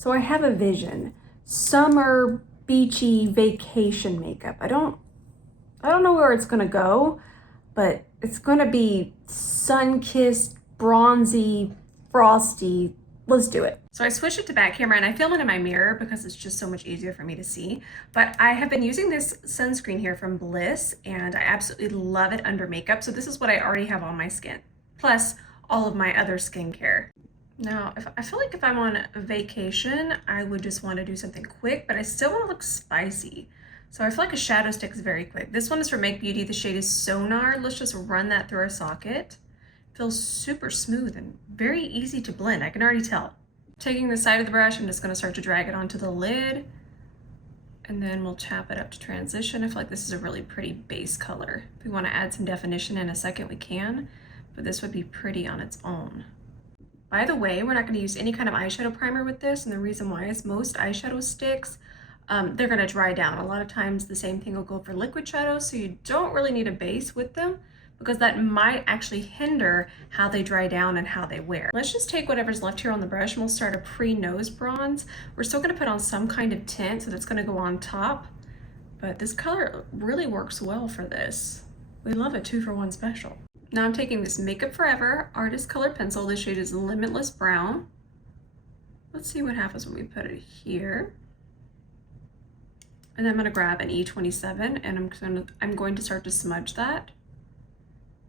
So I have a vision. Summer beachy vacation makeup. I don't know where it's gonna go, but it's gonna be sun-kissed, bronzy, frosty. Let's do it. So I switched it to back camera and I film it in my mirror because it's just so much easier for me to see. But I have been using this sunscreen here from Bliss and I absolutely love it under makeup. So this is what I already have on my skin, plus all of my other skincare. Now, I feel like if I'm on a vacation, I would just want to do something quick, but I still want to look spicy. So I feel like a shadow stick is very quick. This one is from Make Beauty. The shade is Sonar. Let's just run that through our socket. Feels super smooth and very easy to blend. I can already tell. Taking the side of the brush, I'm just going to start to drag it onto the lid. And then we'll tap it up to transition. I feel like this is a really pretty base color. If we want to add some definition in a second, we can. But this would be pretty on its own. By the way, we're not going to use any kind of eyeshadow primer with this, and the reason why is most eyeshadow sticks, they're going to dry down. A lot of times the same thing will go for liquid shadows, so you don't really need a base with them because that might actually hinder how they dry down and how they wear. Let's just take whatever's left here on the brush and we'll start a pre-nose bronze. We're still going to put on some kind of tint, so that's going to go on top, but this color really works well for this. We love a 2-for-1 special. Now I'm taking this Makeup Forever Artist Color Pencil. This shade is Limitless Brown. Let's see what happens when we put it here. And then I'm gonna grab an E27 and I'm going to start to smudge that.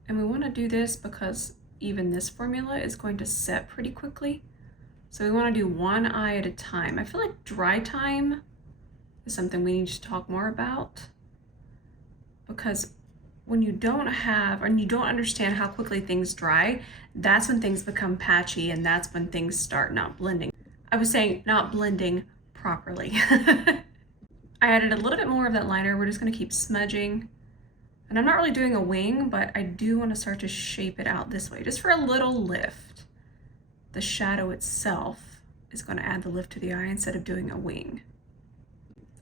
And we wanna do this because even this formula is going to set pretty quickly. So we wanna do one eye at a time. I feel like dry time is something we need to talk more about because when you don't have, and you don't understand how quickly things dry, that's when things become patchy and that's when things start not blending. I was saying not blending properly. I added a little bit more of that liner. We're just gonna keep smudging. And I'm not really doing a wing, but I do wanna start to shape it out this way, just for a little lift. The shadow itself is gonna add the lift to the eye instead of doing a wing.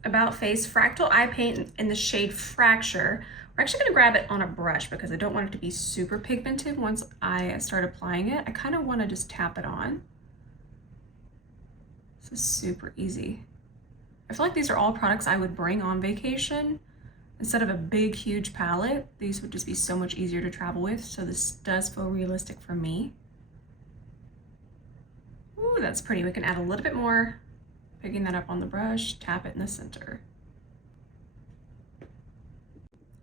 About Face Fractal Eye Paint in the shade Fracture. We're actually gonna grab it on a brush because I don't want it to be super pigmented once I start applying it. I kind of wanna just tap it on. This is super easy. I feel like these are all products I would bring on vacation. Instead of a big, huge palette, these would just be so much easier to travel with. So this does feel realistic for me. Ooh, that's pretty. We can add a little bit more. Picking that up on the brush, tap it in the center.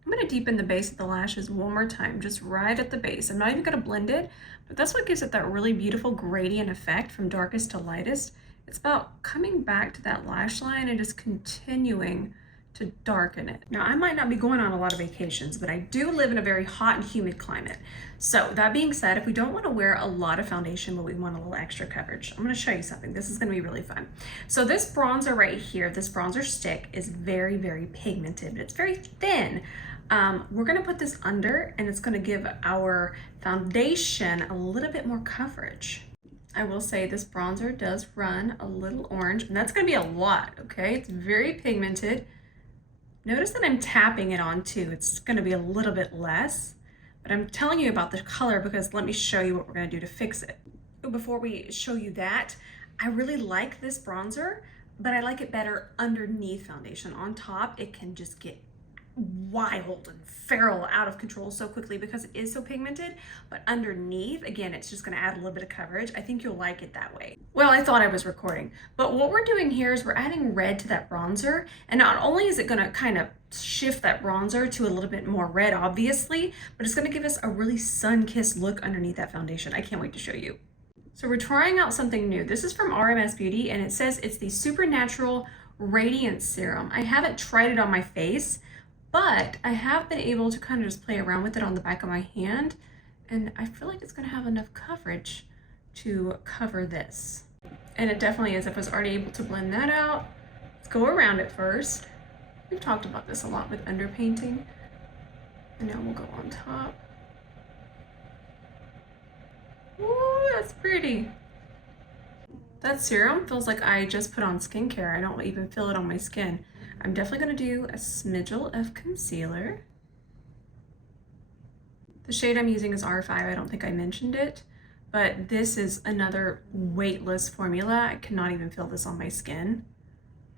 I'm gonna deepen the base of the lashes one more time, just right at the base. I'm not even gonna blend it, but that's what gives it that really beautiful gradient effect from darkest to lightest. It's about coming back to that lash line and just continuing to darken it. Now, I might not be going on a lot of vacations, but I do live in a very hot and humid climate. So that being said, if we don't want to wear a lot of foundation, but we want a little extra coverage, I'm going to show you something. This is going to be really fun. So this bronzer right here, this bronzer stick is very, very pigmented, but it's very thin. We're going to put this under and it's going to give our foundation a little bit more coverage. I will say this bronzer does run a little orange, and that's going to be a lot, okay? It's very pigmented. Notice that I'm tapping it on too. It's going to be a little bit less, but I'm telling you about the color because let me show you what we're going to do to fix it. Before we show you that, I really like this bronzer, but I like it better underneath foundation. On top, it can just get wild and feral, out of control so quickly because it is so pigmented, but underneath, again, it's just gonna add a little bit of coverage. I think you'll like it that way. Well, I thought I was recording, but what we're doing here is we're adding red to that bronzer, and not only is it gonna kind of shift that bronzer to a little bit more red, obviously, but it's gonna give us a really sun-kissed look underneath that foundation. I can't wait to show you. So we're trying out something new. This is from RMS Beauty, and it says it's the Supernatural Radiance Serum. I haven't tried it on my face, but I have been able to kind of just play around with it on the back of my hand, and I feel like it's gonna have enough coverage to cover this. And it definitely is. If I was already able to blend that out, let's go around it first. We've talked about this a lot with underpainting. And now we'll go on top. Ooh, that's pretty. That serum feels like I just put on skincare. I don't even feel it on my skin. I'm definitely gonna do a smidgel of concealer. The shade I'm using is R5. I don't think I mentioned it, but this is another weightless formula. I cannot even feel this on my skin.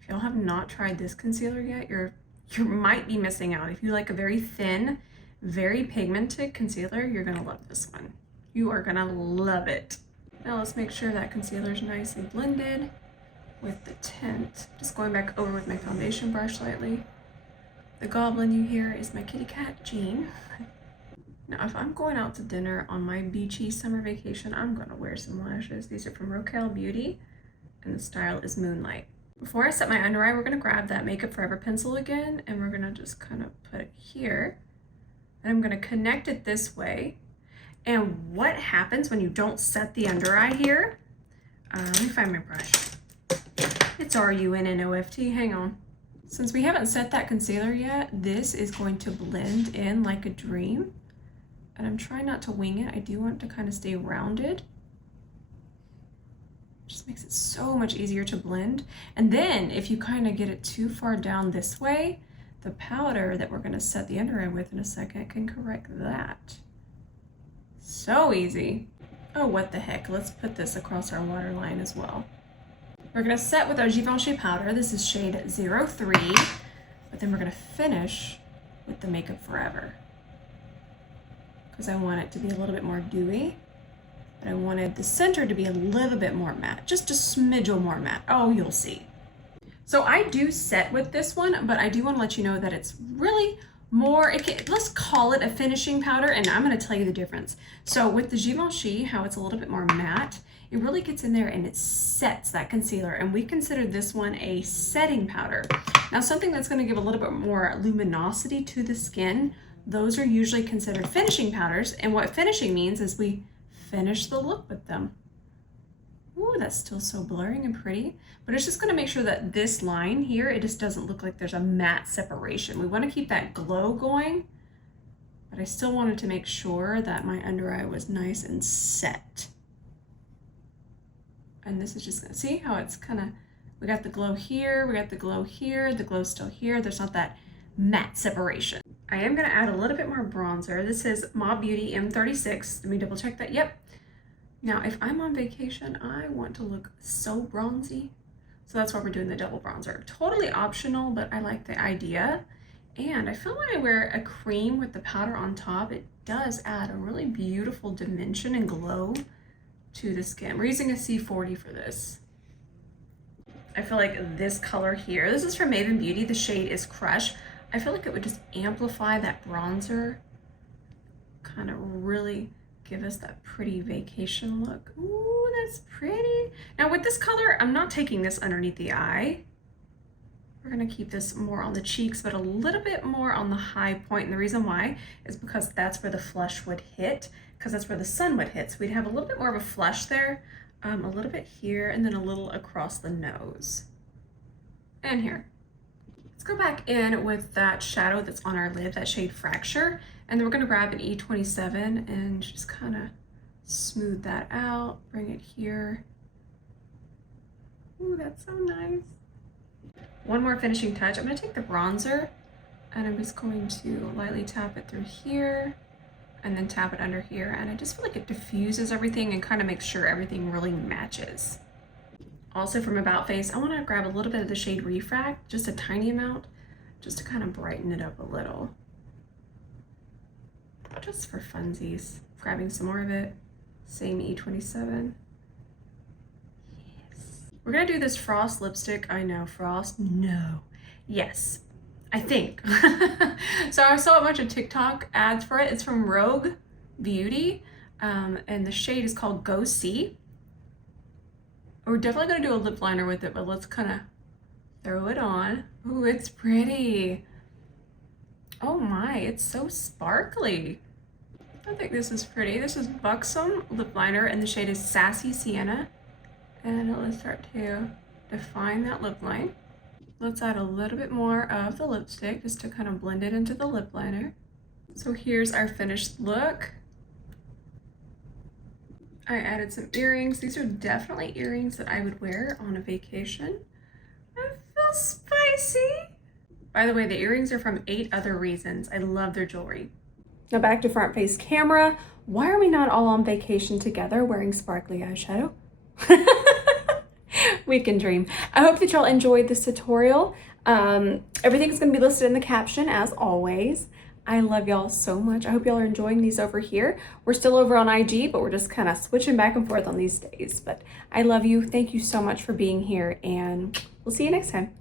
If y'all have not tried this concealer yet, you might be missing out. If you like a very thin, very pigmented concealer, you're gonna love this one. You are gonna love it. Now let's make sure that concealer is nicely blended with the tint. Just going back over with my foundation brush lightly. The goblin you hear is my kitty cat, Jean. Now, if I'm going out to dinner on my beachy summer vacation, I'm gonna wear some lashes. These are from Rokael Beauty, and the style is Moonlight. Before I set my under eye, we're gonna grab that Makeup Forever pencil again, and we're gonna just kind of put it here. And I'm gonna connect it this way. And what happens when you don't set the under eye here? Let me find my brush. It's RUNNOFT, hang on. Since we haven't set that concealer yet, this is going to blend in like a dream. And I'm trying not to wing it. I do want it to kind of stay rounded. Just makes it so much easier to blend. And then if you kind of get it too far down this way, the powder that we're gonna set the under eye with in a second can correct that. So easy. Oh, what the heck. Let's put this across our waterline as well. We're gonna set with our Givenchy powder. This is shade 03, but then we're gonna finish with the Makeup Forever. Because I want it to be a little bit more dewy, but I wanted the center to be a little bit more matte, just a smidge more matte. Oh, you'll see. So I do set with this one, but I do want to let you know that it's really more, let's call it a finishing powder, and I'm going to tell you the difference. So with the Givenchy, how it's a little bit more matte, it really gets in there and it sets that concealer, and we consider this one a setting powder. Now, something that's going to give a little bit more luminosity to the skin, those are usually considered finishing powders, and what finishing means is we finish the look with them. Ooh, that's still so blurring and pretty, but it's just gonna make sure that this line here, it just doesn't look like there's a matte separation. We wanna keep that glow going, but I still wanted to make sure that my under eye was nice and set. And this is just gonna, see how it's kinda, we got the glow here, we got the glow here, the glow's still here, there's not that matte separation. I am gonna add a little bit more bronzer. This is Beauty M36. Let me double check that, yep. Now, if I'm on vacation, I want to look so bronzy. So that's why we're doing the double bronzer. Totally optional, but I like the idea. And I feel when I wear a cream with the powder on top, it does add a really beautiful dimension and glow to the skin. We're using a C40 for this. I feel like this color here, this is from Maven Beauty, the shade is Crush. I feel like it would just amplify that bronzer, kind of really give us that pretty vacation look. Ooh, that's pretty. Now with this color, I'm not taking this underneath the eye. We're gonna keep this more on the cheeks, but a little bit more on the high point. And the reason why is because that's where the flush would hit, because that's where the sun would hit. So we'd have a little bit more of a flush there, a little bit here, and then a little across the nose. And here. Let's go back in with that shadow that's on our lid, that shade Fracture. And then we're gonna grab an E27 and just kind of smooth that out, bring it here. Ooh, that's so nice. One more finishing touch. I'm gonna take the bronzer and I'm just going to lightly tap it through here and then tap it under here. And I just feel like it diffuses everything and kind of makes sure everything really matches. Also from About Face, I want to grab a little bit of the shade Refract, just a tiny amount, just to kind of brighten it up a little. Just for funsies. Grabbing some more of it. Same E27. Yes. We're going to do this Frost lipstick. I know, Frost? No. Yes. I think. So I saw a bunch of TikTok ads for it. It's from Rouge Beauty, and the shade is called Go See. We're definitely gonna do a lip liner with it, but let's kind of throw it on. Ooh, it's pretty. Oh my, it's so sparkly. I think this is pretty. This is Buxom lip liner, and the shade is Sassy Sienna. And let's start to define that lip line. Let's add a little bit more of the lipstick just to kind of blend it into the lip liner. So here's our finished look. I added some earrings. These are definitely earrings that I would wear on a vacation. I feel spicy. By the way, the earrings are from 8 Other Reasons. I love their jewelry. Now back to front face camera. Why are we not all on vacation together wearing sparkly eyeshadow? We can dream. I hope that y'all enjoyed this tutorial. Everything's gonna be listed in the caption as always. I love y'all so much. I hope y'all are enjoying these over here. We're still over on IG, but we're just kind of switching back and forth on these days. But I love you. Thank you so much for being here, and we'll see you next time.